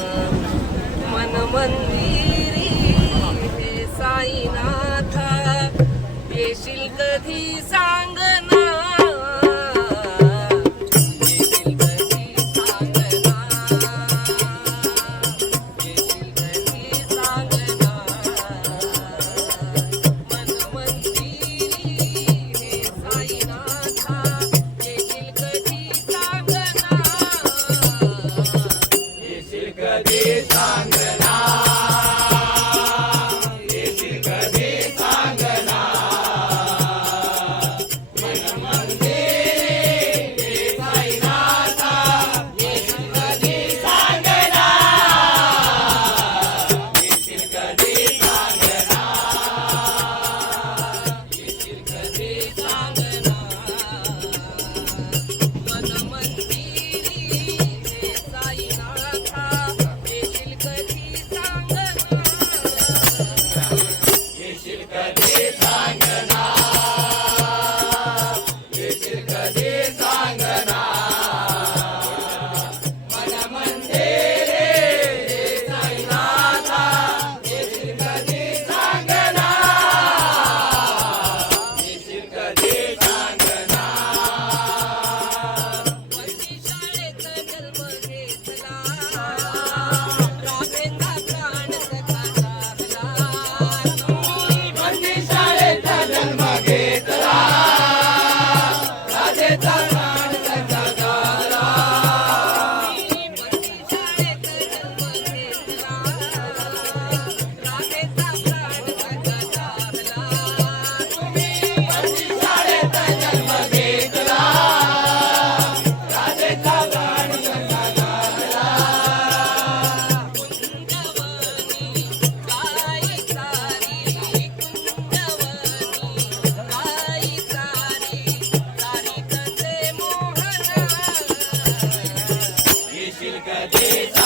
मन de sangre. येशील कधी